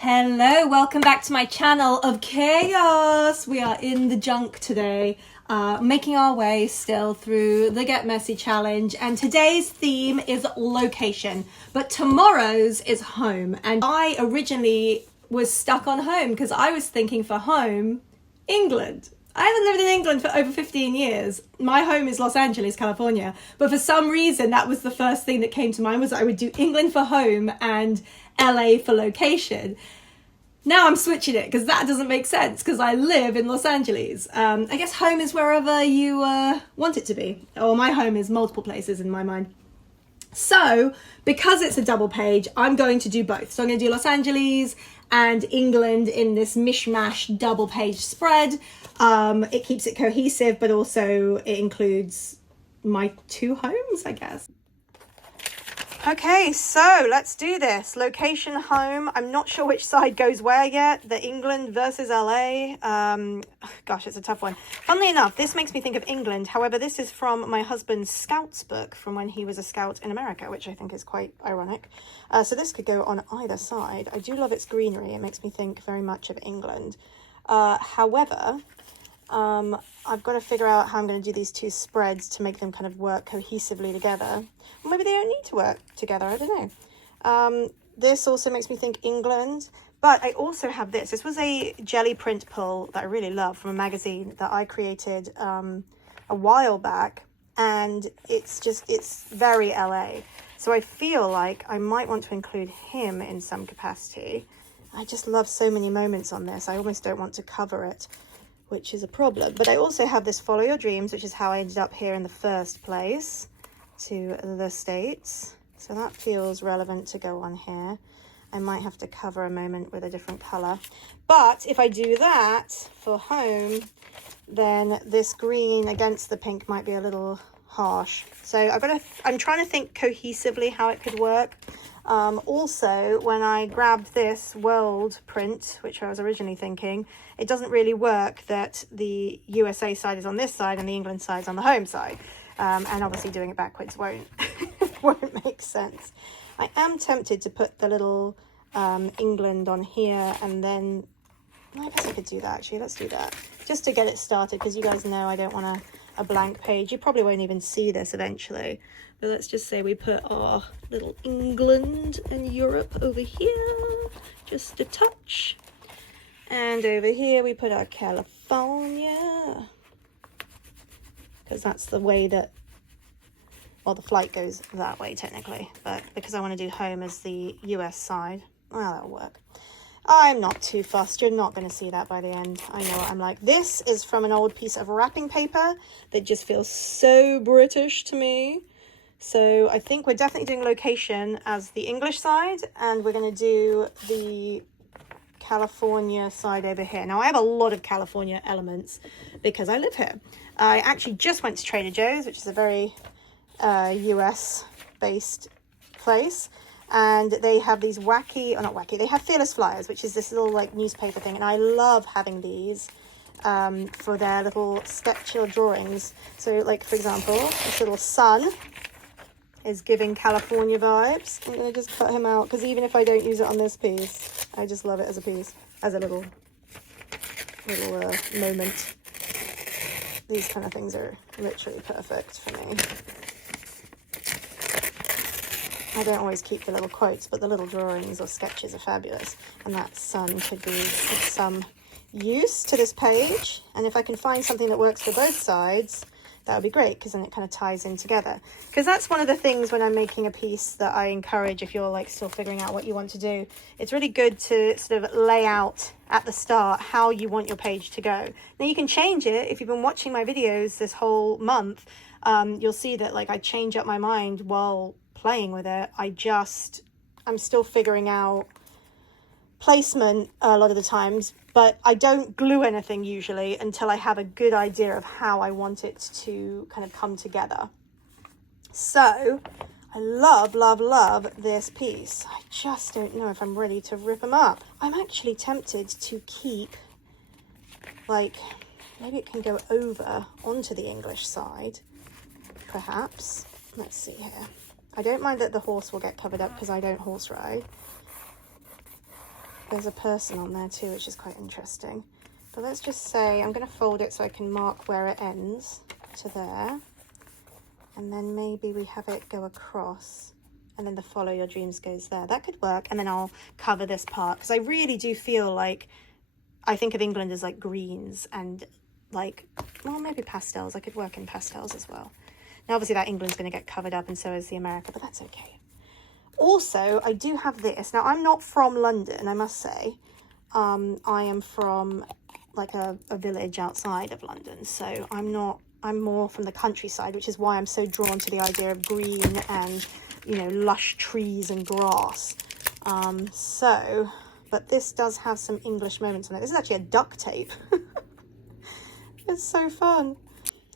Hello, welcome back to my channel of chaos. We are in the junk today, making our way still through the Get Messy challenge, and today's theme is location, but tomorrow's is home. And I originally was stuck on home because I was thinking for home, England. I haven't lived in England for over 15 years. My home is Los Angeles, California. But for some reason, that was the first thing that came to mind, was I would do England for home and LA for location. Now I'm switching it because that doesn't make sense because I live in Los Angeles. I guess home is wherever you want it to be. Or my home is multiple places in my mind. So because it's a double page, I'm going to do both. So I'm going to do Los Angeles and England in this mishmash double page spread. It keeps it cohesive, but also it includes my two homes, I guess. Okay, so let's do this. Location, home. I'm not sure which side goes where yet. The England versus LA. Gosh, it's a tough one. Funnily enough, this makes me think of England. However, this is from my husband's Scouts book from when he was a Scout in America, which I think is quite ironic. So this could go on either side. I do love its greenery. It makes me think very much of England. However, I've got to figure out how I'm going to do these two spreads to make them kind of work cohesively together. Or maybe they don't need to work together, I don't know. This also makes me think England, but I also have this. This was a jelly print pull that I really love from a magazine that I created a while back, and it's very LA. So I feel like I might want to include him in some capacity. I just love so many moments on this. I almost don't want to cover it, which is a problem. But I also have this Follow Your Dreams, which is how I ended up here in the first place, to the States. So that feels relevant to go on here. I might have to cover a moment with a different color. But if I do that for home, then this green against the pink might be a little harsh. So I'm trying to think cohesively how it could work. Also, when I grabbed this world print, which I was originally thinking, it doesn't really work that the USA side is on this side and the England side is on the home side. And obviously doing it backwards won't make sense. I am tempted to put the little England on here, and then I guess I could do that actually. Let's do that just to get it started, because you guys know I don't want a blank page. You probably won't even see this eventually. But let's just say we put our little England and Europe over here, just a touch. And over here we put our California, because that's the way that, well, the flight goes that way technically, but because I want to do home as the US side, well, that'll work. I'm not too fussed. You're not going to see that by the end. I know what I'm like. This is from an old piece of wrapping paper that just feels so British to me. So I think we're definitely doing location as the English side, and we're going to do the California side over here. Now I have a lot of California elements because I live here. I actually just went to Trader Joe's, which is a very US based place, and they have these they have Fearless Flyers, which is this little like newspaper thing, and I love having these for their little sketch or drawings. So like, for example, this little sun is giving California vibes. I'm going to just cut him out because even if I don't use it on this piece, I just love it as a piece, as a little moment. These kind of things are literally perfect for me. I don't always keep the little quotes, but the little drawings or sketches are fabulous. And that sun could be of some use to this page. And if I can find something that works for both sides, that would be great, because then it kind of ties in together. Because that's one of the things when I'm making a piece that I encourage, if you're like still figuring out what you want to do, it's really good to sort of lay out at the start how you want your page to go. Now you can change it. If you've been watching my videos this whole month, you'll see that like I change up my mind while playing with it. I'm still figuring out placement a lot of the times, but I don't glue anything usually until I have a good idea of how I want it to kind of come together. So I love, love, love this piece. I just don't know if I'm ready to rip them up. I'm actually tempted to keep, like, maybe it can go over onto the English side, perhaps. Let's see here. I don't mind that the horse will get covered up because I don't horse ride. there's a person on there too, which is quite interesting. But let's just say I'm going to fold it so I can mark where it ends to there. And then maybe we have it go across, and then the follow your dreams goes there. That could work. And then I'll cover this part, because I really do feel like I think of England as like greens and like, well, maybe pastels. I could work in pastels as well. Now, obviously that England's going to get covered up, and so is the America, but that's okay. Also, I do have this. Now, I'm not from London, I must say. I am from like a village outside of London, so I'm more from the countryside, which is why I'm so drawn to the idea of green and, you know, lush trees and grass. But this does have some English moments on it. This is actually a duct tape. It's so fun.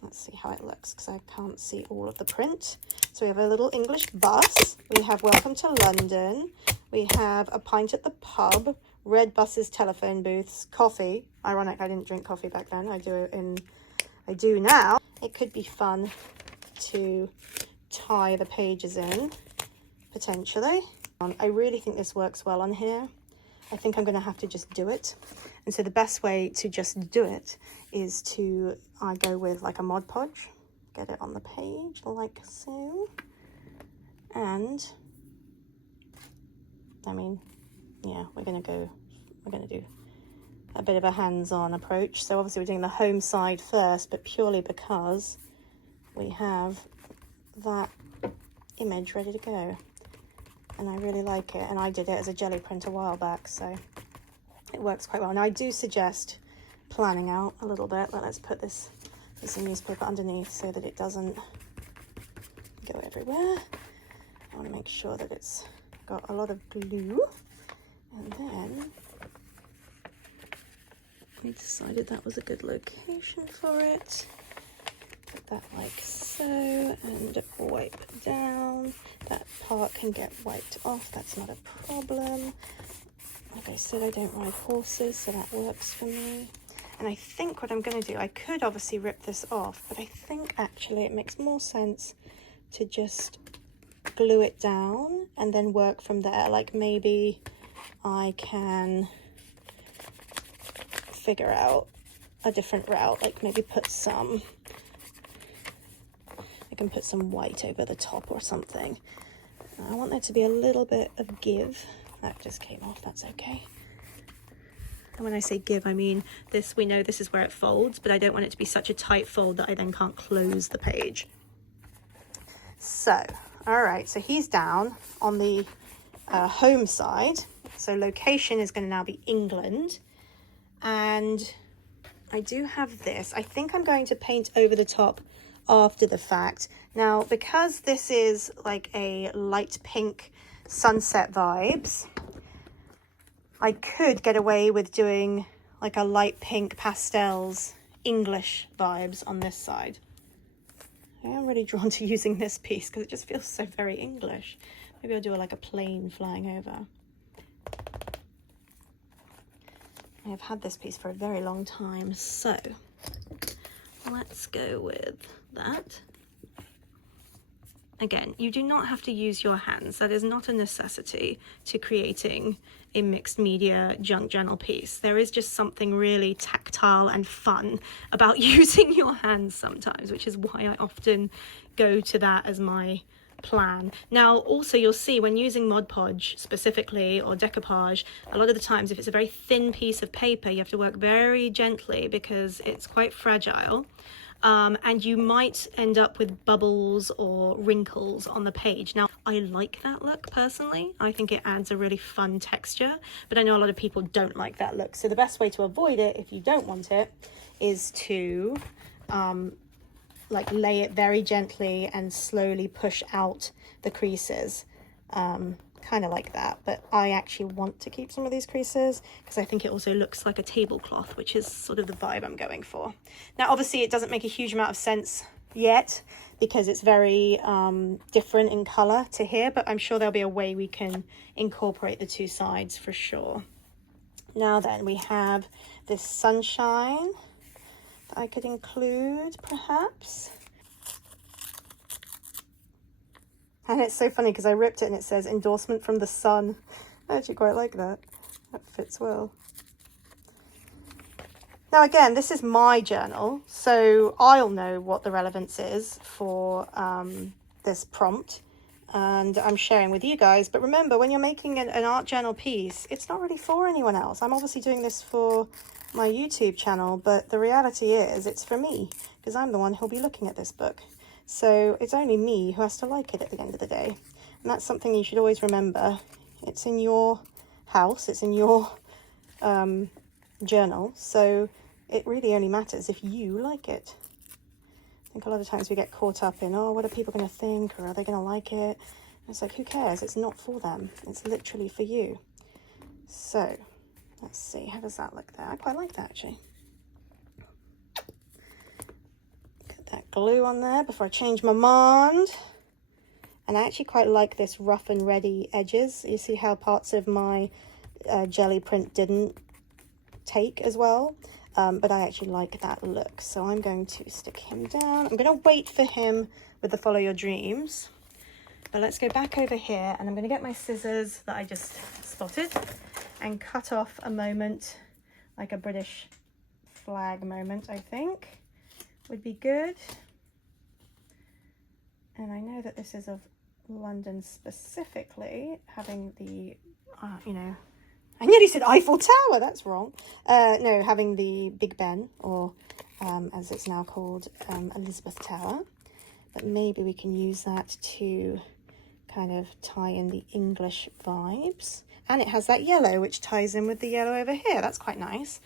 Let's see how it looks, because I can't see all of the print. So we have a little English bus. We have Welcome to London. We have a pint at the pub, red buses, telephone booths, coffee. Ironic, I didn't drink coffee back then. I do now. It could be fun to tie the pages in, potentially. I really think this works well on here. I think I'm going to have to just do it. And so the best way to just do it is to go with like a Mod Podge, get it on the page like so. And I mean, yeah, we're going to do a bit of a hands-on approach. So obviously we're doing the home side first, but purely because we have that image ready to go. And I really like it, and I did it as a jelly print a while back, so it works quite well. Now I do suggest planning out a little bit, but let's put this newspaper underneath so that it doesn't go everywhere. I want to make sure that it's got a lot of glue, and then we decided that was a good location for it. Put that like so, and wipe down. That part can get wiped off, that's not a problem. Like I said, I don't ride horses, so that works for me. And I think what I'm going to do, I could obviously rip this off, but I think actually it makes more sense to just glue it down and then work from there. Like maybe I can figure out a different route, like maybe I can put some white over the top or something. I want there to be a little bit of give. That just came off, that's okay. And when I say give, I mean this, we know this is where it folds, but I don't want it to be such a tight fold that I then can't close the page. So, all right, so he's down on the home side. So location is going to now be England. And I do have this. I think I'm going to paint over the top after the fact. Now, because this is like a light pink sunset vibes, I could get away with doing like a light pink pastels English vibes on this side. I am really drawn to using this piece because it just feels so very English. Maybe I'll do like a plane flying over. I have had this piece for a very long time, so let's go with that. Again, you do not have to use your hands. That is not a necessity to creating a mixed media junk journal piece. There is just something really tactile and fun about using your hands sometimes, which is why I often go to that as my plan. Now, also you'll see when using Mod Podge specifically, or decoupage, a lot of the times if it's a very thin piece of paper, you have to work very gently because it's quite fragile. And you might end up with bubbles or wrinkles on the page. Now, I like that look personally. I think it adds a really fun texture, but I know a lot of people don't like that look. So the best way to avoid it, if you don't want it, is to like lay it very gently and slowly push out the creases. Kind of like that, but I actually want to keep some of these creases because I think it also looks like a tablecloth, which is sort of the vibe I'm going for. Now, obviously it doesn't make a huge amount of sense yet because it's very different in color to here, but I'm sure there'll be a way we can incorporate the two sides for sure. Now then, we have this sunshine that I could include perhaps. And it's so funny because I ripped it and it says endorsement from the sun. I actually quite like that. That fits well. Now again, this is my journal, so I'll know what the relevance is for this prompt, and I'm sharing with you guys. But remember, when you're making an art journal piece, it's not really for anyone else. I'm obviously doing this for my YouTube channel, but the reality is it's for me, because I'm the one who'll be looking at this book. So it's only me who has to like it at the end of the day. And that's something you should always remember. It's in your house, it's in your journal, so it really only matters if you like it. I think a lot of times we get caught up in, oh, what are people going to think, or are they going to like it? And it's like, who cares? It's not for them. It's literally for you. So let's see, how does that look there? I quite like that, actually. Get that glue on there before I change my mind. And I actually quite like this rough and ready edges. You see how parts of my jelly print didn't take as well? But I actually like that look. So I'm going to stick him down. I'm going to wait for him with the Follow Your Dreams. But let's go back over here, and I'm going to get my scissors that I just spotted and cut off a moment, like a British flag moment, I think would be good. And I know that this is of London specifically, having the, you know, I nearly said Eiffel Tower, that's wrong. No, having the Big Ben, or as it's now called, Elizabeth Tower. But maybe we can use that to kind of tie in the English vibes. And it has that yellow, which ties in with the yellow over here. That's quite nice.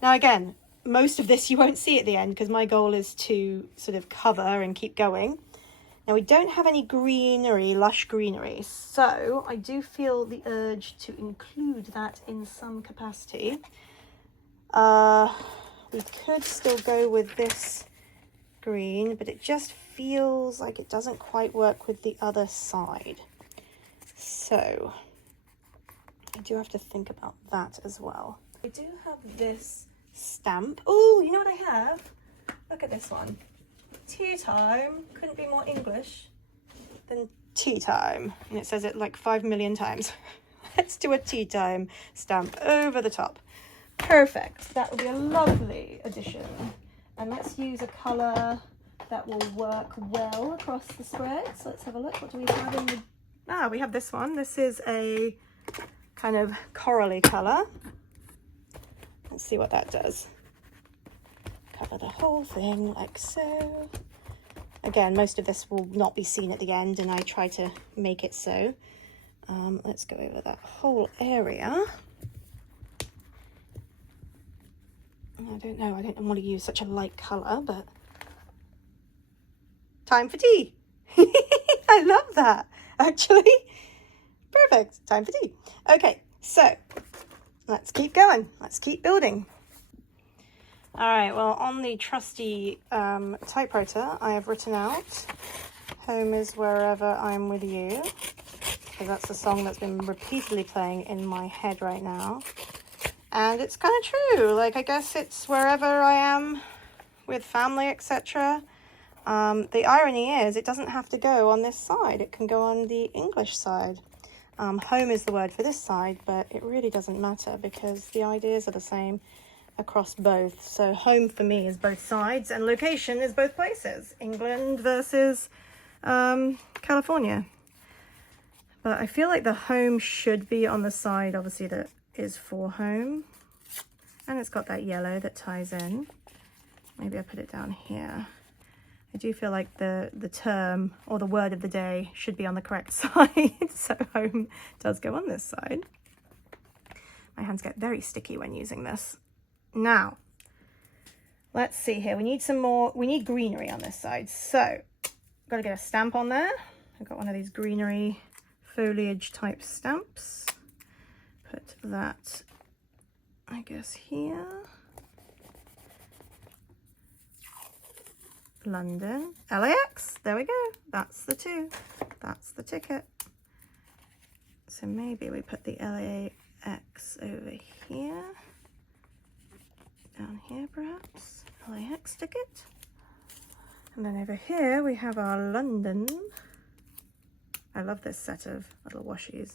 Now again, most of this you won't see at the end, because my goal is to sort of cover and keep going. Now we don't have any greenery, lush greenery, so I do feel the urge to include that in some capacity. We could still go with this green, but it just feels like it doesn't quite work with the other side. So I do have to think about that as well. I do have this stamp. Oh, you know what I have? Look at this one. Tea time. Couldn't be more English than tea time. And it says it like 5 million times. Let's do a tea time stamp over the top. Perfect. That would be a lovely addition. And let's use a colour that will work well across the spread. So let's have a look. What do we have in the... we have this one. This is a kind of corally colour. Let's see what that does. Cover the whole thing like so. Again, most of this will not be seen at the end, and I try to make it so. Let's go over that whole area. I don't know, I don't want to use such a light colour, but time for tea. I love that, actually. Perfect, time for tea. Okay, so let's keep going. Let's keep building. All right, well, on the trusty typewriter, I have written out "Home is wherever I'm with you," because that's the song that's been repeatedly playing in my head right now. And it's kind of true. Like, I guess it's wherever I am with family, etc. The irony is it doesn't have to go on this side. It can go on the English side. Home is the word for this side, but it really doesn't matter because the ideas are the same across both. So home for me is both sides, and location is both places. England versus California. But I feel like the home should be on the side, obviously, that is for home. And it's got that yellow that ties in. Maybe I put it down here. I do feel like the term or the word of the day should be on the correct side. So home does go on this side. My hands get very sticky when using this. Now, let's see here. We need some more, we need greenery on this side. So I've got to get a stamp on there. I've got one of these greenery foliage type stamps. Put that, I guess, here. London, LAX, there we go. That's the two. That's the ticket. So maybe we put the LAX over here. Down here, perhaps. LAX ticket. And then over here we have our London. I love this set of little washies.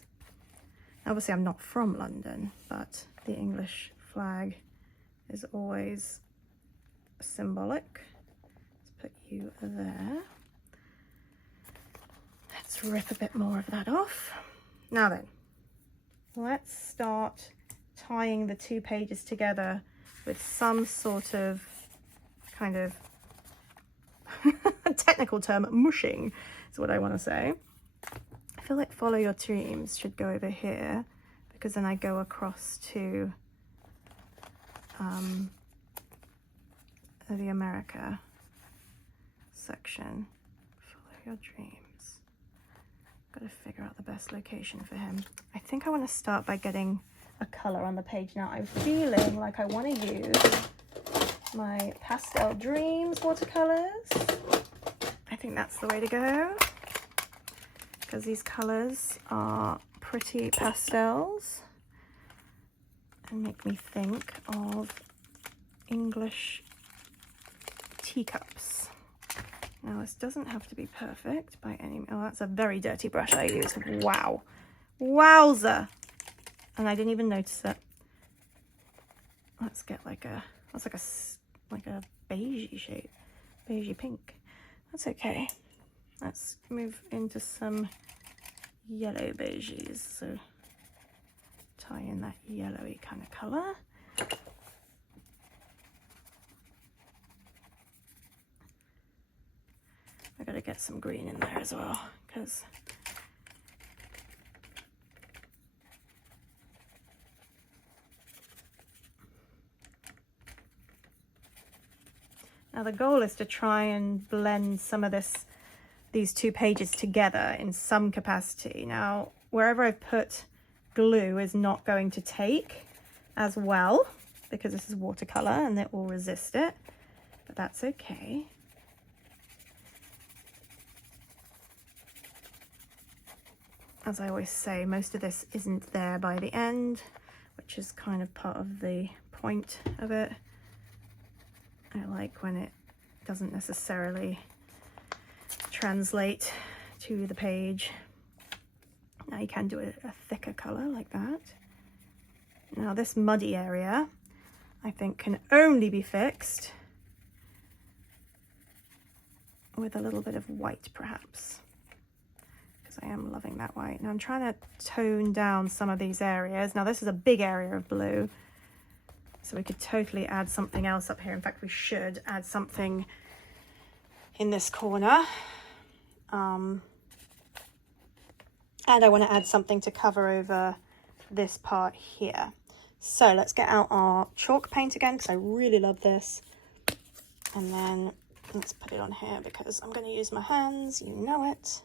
Obviously I'm not from London, but the English flag is always symbolic. Let's put you there. Let's rip a bit more of that off. Now then, let's start tying the two pages together with some sort of kind of technical term, mushing is what I want to say. I feel like Follow Your Dreams should go over here, because then I go across to the America section. Follow Your Dreams. Got to figure out the best location for him. I think I want to start by getting a color on the page now. I'm feeling like I want to use my Pastel Dreams watercolors. I think that's the way to go, because these colors are pretty pastels and make me think of English teacups. Now this doesn't have to be perfect by any means. Oh, that's a very dirty brush I use. Wow. Wowza. And I didn't even notice it. Let's get like a, that's like a beigey shade, beigey pink. That's okay. Let's move into some yellow beiges. So tie in that yellowy kind of color. I gotta get some green in there as well, because now the goal is to try and blend some of these two pages together in some capacity. Now, wherever I've put glue is not going to take as well, because this is watercolor and it will resist it, but that's okay. As I always say, most of this isn't there by the end, which is kind of part of the point of it. I like when it doesn't necessarily translate to the page. Now you can do a thicker color like that. Now this muddy area, I think, can only be fixed with a little bit of white, perhaps. I am loving that white. Now I'm trying to tone down some of these areas. Now this is a big area of blue, so we could totally add something else up here. In fact, we should add something in this corner. And I want to add something to cover over this part here. So let's get out our chalk paint again, because I really love this. And then let's put it on here, because I'm going to use my hands, you know it.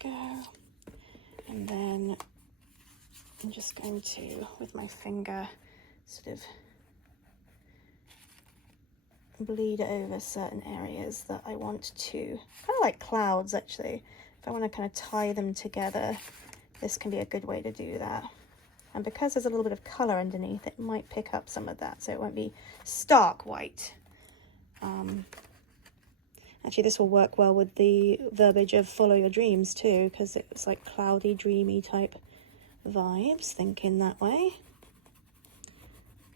Go, and then I'm just going to, with my finger, sort of bleed over certain areas that I want to, kind of like clouds actually. If I want to kind of tie them together, this can be a good way to do that. And because there's a little bit of color underneath, it might pick up some of that, so it won't be stark white. Actually, this will work well with the verbiage of Follow Your Dreams too, because it's like cloudy, dreamy type vibes, thinking that way.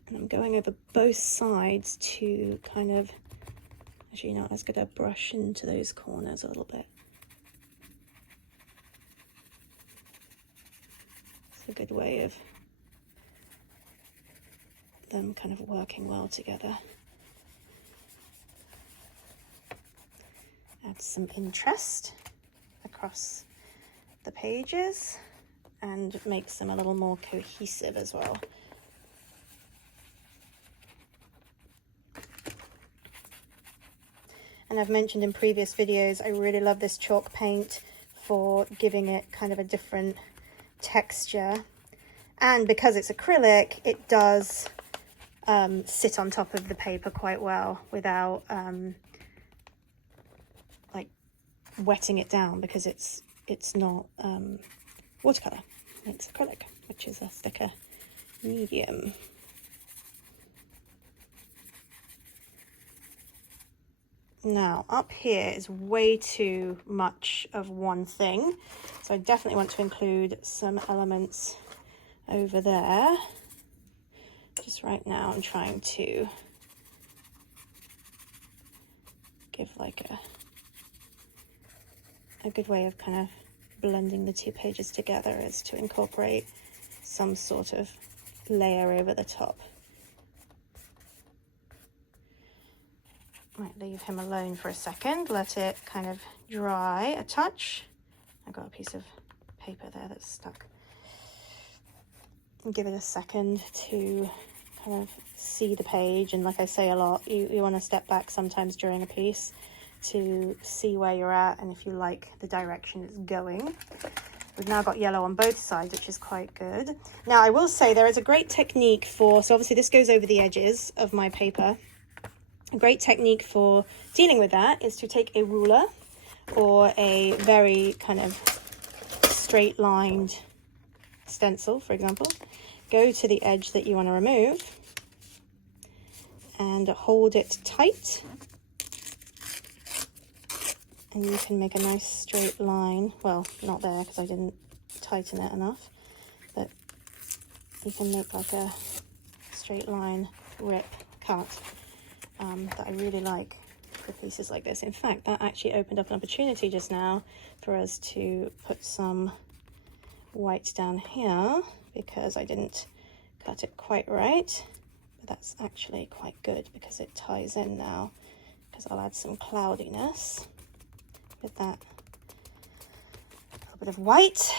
And I'm going over both sides to kind of, actually, you know what, let's get a brush into those corners a little bit. It's a good way of them kind of working well together. Add some interest across the pages and makes them a little more cohesive as well. And I've mentioned in previous videos, I really love this chalk paint for giving it kind of a different texture. And because it's acrylic, it does sit on top of the paper quite well without like wetting it down, because it's not watercolor, it's acrylic, which is a thicker medium. Now, up here is way too much of one thing, so I definitely want to include some elements over there. Just right now I'm trying to give like a good way of kind of blending the two pages together is to incorporate some sort of layer over the top. Might leave him alone for a second, let it kind of dry a touch. I've got a piece of paper there that's stuck. And give it a second to kind of see the page, and like I say a lot, you want to step back sometimes during a piece to see where you're at and if you like the direction it's going. We've now got yellow on both sides, which is quite good. Now I will say there is a great technique for, so obviously this goes over the edges of my paper. A great technique for dealing with that is to take a ruler or a very kind of straight lined stencil, for example, go to the edge that you want to remove and hold it tight, and you can make a nice straight line. Well, not there because I didn't tighten it enough, but you can make like a straight line rip cut that I really like for pieces like this. In fact, that actually opened up an opportunity just now for us to put some white down here because I didn't cut it quite right, but that's actually quite good because it ties in now, because I'll add some cloudiness with that little bit of white.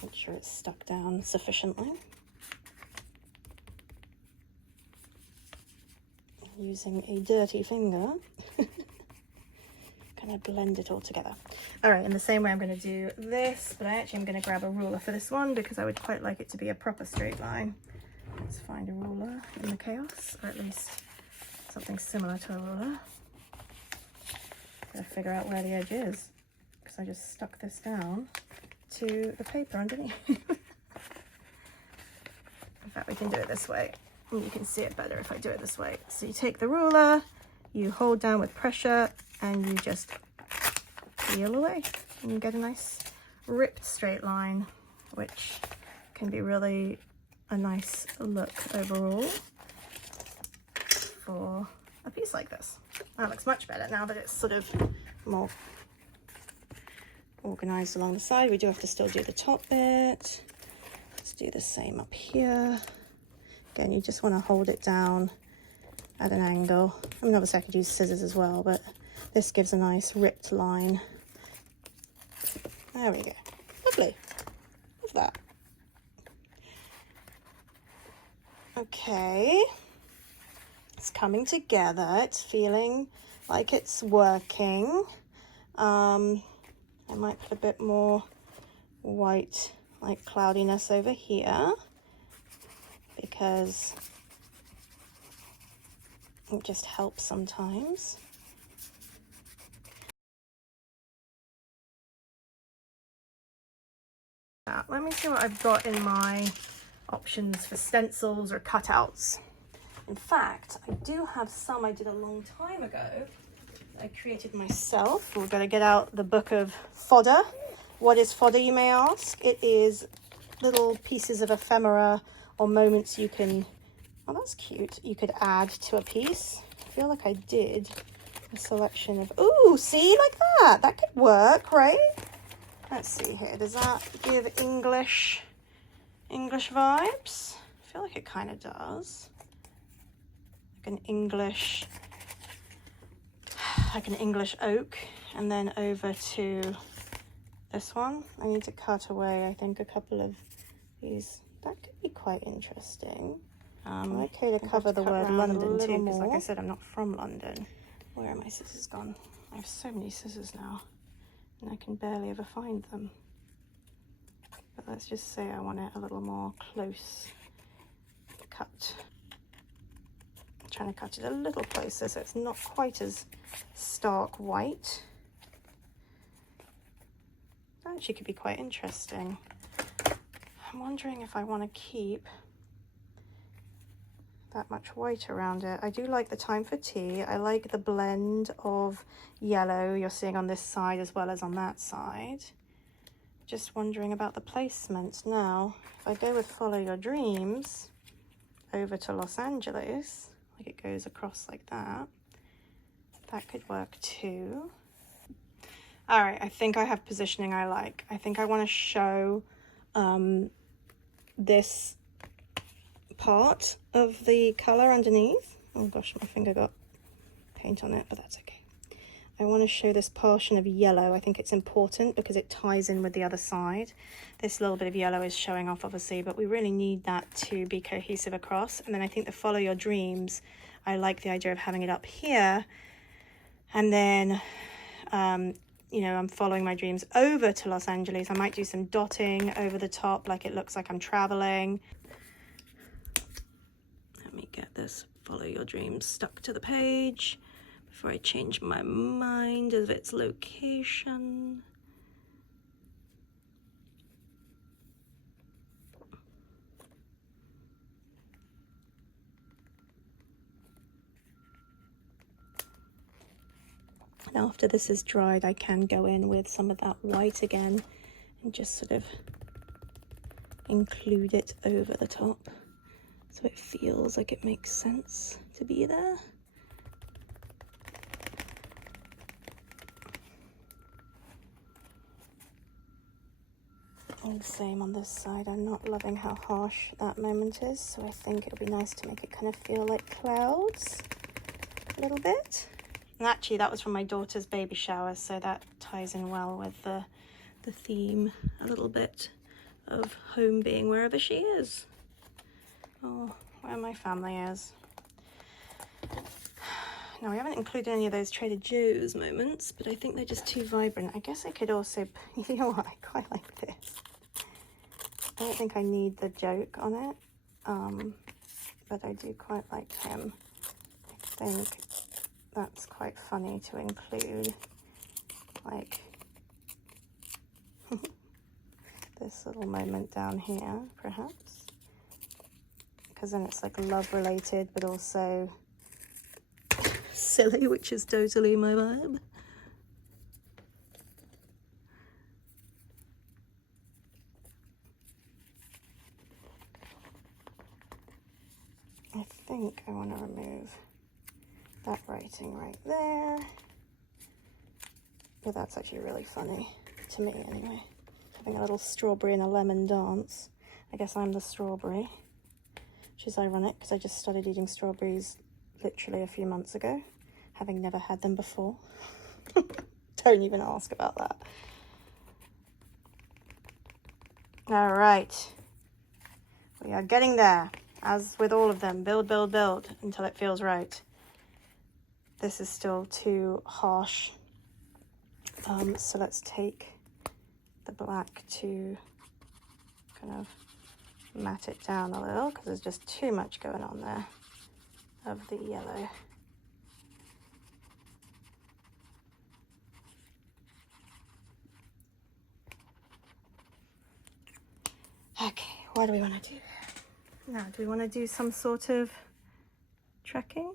Make sure it's stuck down sufficiently. Using a dirty finger, kind of blend it all together. All right, in the same way I'm going to do this, but I actually am going to grab a ruler for this one because I would quite like it to be a proper straight line. Let's find a ruler in the chaos, or at least something similar to a ruler. Gotta figure out where the edge is because I just stuck this down to the paper underneath. In fact, we can do it this way. And you can see it better if I do it this way. So you take the ruler, you hold down with pressure, and you just peel away. And you get a nice ripped straight line, which can be really a nice look overall for a piece like this. That looks much better now that it's sort of more organized along the side. We do have to still do the top bit. Let's do the same up here. Again, you just want to hold it down at an angle. I mean, obviously I could use scissors as well, but this gives a nice ripped line. There we go. Lovely. Love that. Okay. It's coming together. It's feeling like it's working. I might put a bit more white, like cloudiness over here, because it just helps sometimes. Let me see what I've got in my options for stencils or cutouts. In fact, I do have some I did a long time ago I created myself. We're going to get out the book of fodder. What is fodder, you may ask? It is little pieces of ephemera or moments you can, oh, that's cute, you could add to a piece. I feel like I did a selection of, ooh, see, like that. That could work, right? Let's see here. Does that give English vibes? I feel like it kind of does. Like an English oak, and then over to this one. I need to cut away, I think, a couple of these. That could be quite interesting. Okay to cover the word London too, because like I said, I'm not from London. Where are my scissors gone? I have so many scissors now, and I can barely ever find them. But let's just say I want it a little more close cut. I'm trying to cut it a little closer so it's not quite as stark white. That actually could be quite interesting. I'm wondering if I want to keep that much white around it. I do like the Time for Tea. I like the blend of yellow you're seeing on this side as well as on that side. Just wondering about the placement. Now, if I go with Follow Your Dreams over to Los Angeles, like it goes across like that, that could work too. All right, I think I have positioning I like. I think I want to show this part of the color underneath. Oh gosh, my finger got paint on it, but that's okay. I want to show this portion of yellow. I think it's important because it ties in with the other side. This little bit of yellow is showing off obviously, but we really need that to be cohesive across. And then I think the Follow Your Dreams, I like the idea of having it up here. And then, you know, I'm following my dreams over to Los Angeles. I might do some dotting over the top like it looks like I'm traveling. Let me get this Follow Your Dreams stuck to the page before I change my mind of its location. And after this is dried, I can go in with some of that white again and just sort of include it over the top so it feels like it makes sense to be there. And the same on this side. I'm not loving how harsh that moment is, so I think it'll be nice to make it kind of feel like clouds a little bit. And actually that was from my daughter's baby shower, so that ties in well with the theme a little bit of home being wherever she is. Oh, where my family is. Now, we haven't included any of those Trader Joe's moments, but I think they're just too vibrant. I guess I could also, you know what, I quite like this. I don't think I need the joke on it, but I do quite like him. I think that's quite funny to include, like, this little moment down here, perhaps. Because then it's like love related, but also silly, which is totally my vibe. I think I want to remove that writing right there. But that's actually really funny, to me anyway. Having a little strawberry and a lemon dance. I guess I'm the strawberry, which is ironic because I just started eating strawberries literally a few months ago, having never had them before. Don't even ask about that. All right, we are getting there. As with all of them, build, build, build until it feels right. This is still too harsh. So let's take the black to kind of matte it down a little because there's just too much going on there of the yellow. Okay, what do we want to do? Now, do we want to do some sort of trekking?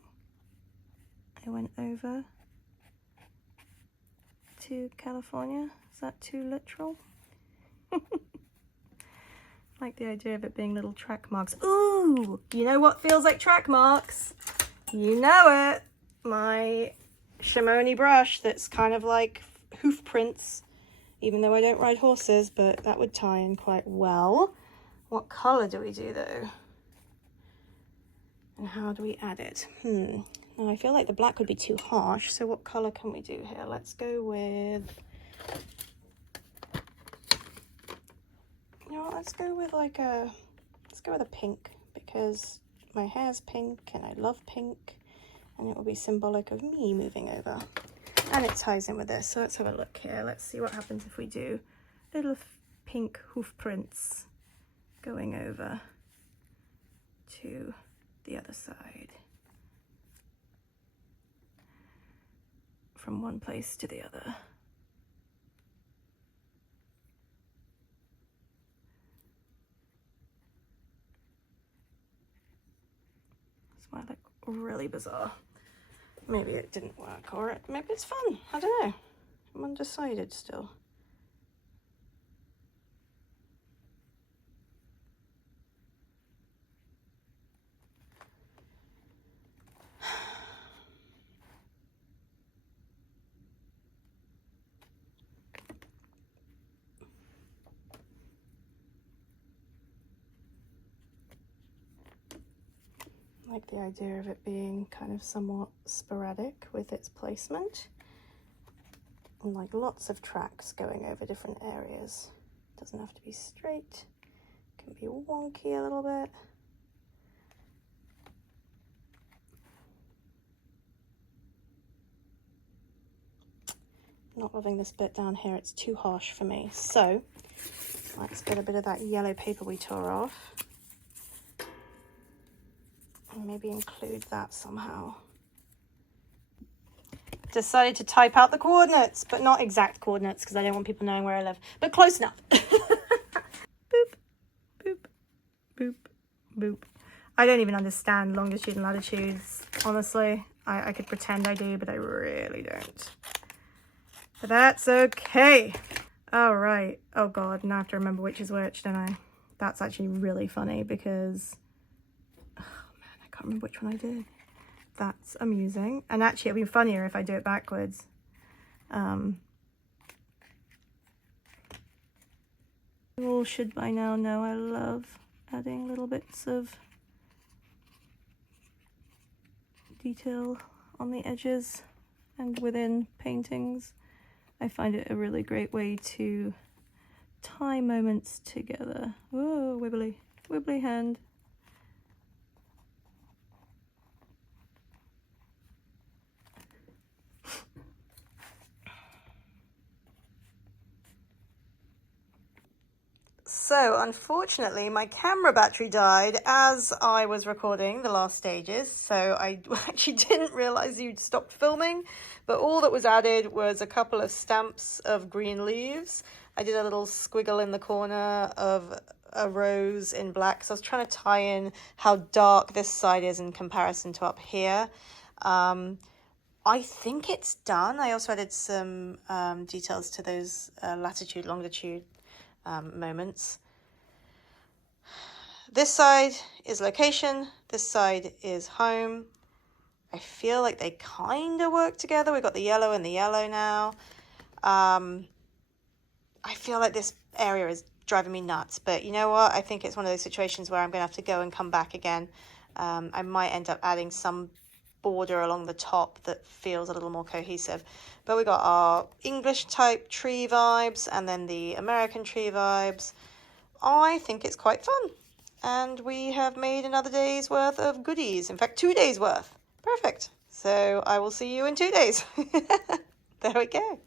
I went over to California. Is that too literal? Like the idea of it being little track marks. Ooh, you know what feels like track marks? You know it. My Shimoni brush that's kind of like hoof prints, even though I don't ride horses, but that would tie in quite well. What color do we do though? And how do we add it? Now I feel like the black would be too harsh, so what color can we do here? Let's go with, you know what, let's go with like a, let's go with a pink, because my hair's pink and I love pink, and it will be symbolic of me moving over. And it ties in with this, so let's have a look here. Let's see what happens if we do little pink hoof prints going over to the other side. From one place to the other. really bizarre. Maybe it didn't work, or maybe it's fun. I don't know. I'm undecided still. I like the idea of it being kind of somewhat sporadic with its placement. And like lots of tracks going over different areas. Doesn't have to be straight. Can be wonky a little bit. Not loving this bit down here, it's too harsh for me. So let's get a bit of that yellow paper we tore off. And maybe include that somehow. Decided to type out the coordinates, but not exact coordinates because I don't want people knowing where I live, but close enough. Boop, boop, boop, boop. I don't even understand longitude and latitudes, honestly. I could pretend I do, but I really don't. But that's okay. All right. Oh God, now I have to remember which is which, don't I? That's actually really funny because, oh man, I can't remember which one I did. That's amusing. And actually it'd be funnier if I do it backwards. You all should by now know I love adding little bits of detail on the edges and within paintings. I find it a really great way to tie moments together. Oh, wibbly, wibbly hand. So unfortunately my camera battery died as I was recording the last stages, so I actually didn't realize you'd stopped filming, but all that was added was a couple of stamps of green leaves. I did a little squiggle in the corner of a rose in black, so I was trying to tie in how dark this side is in comparison to up here. I think it's done. I also added some details to those latitude, longitude moments. This side is location, this side is home. I feel like they kind of work together. We've got the yellow and the yellow now. I feel like this area is driving me nuts, but you know what? I think it's one of those situations where I'm going to have to go and come back again. I might end up adding some border along the top that feels a little more cohesive. But we got our English type tree vibes and then the American tree vibes. I think it's quite fun. And we have made another day's worth of goodies. In fact, 2 days worth. Perfect. So I will see you in 2 days. There we go.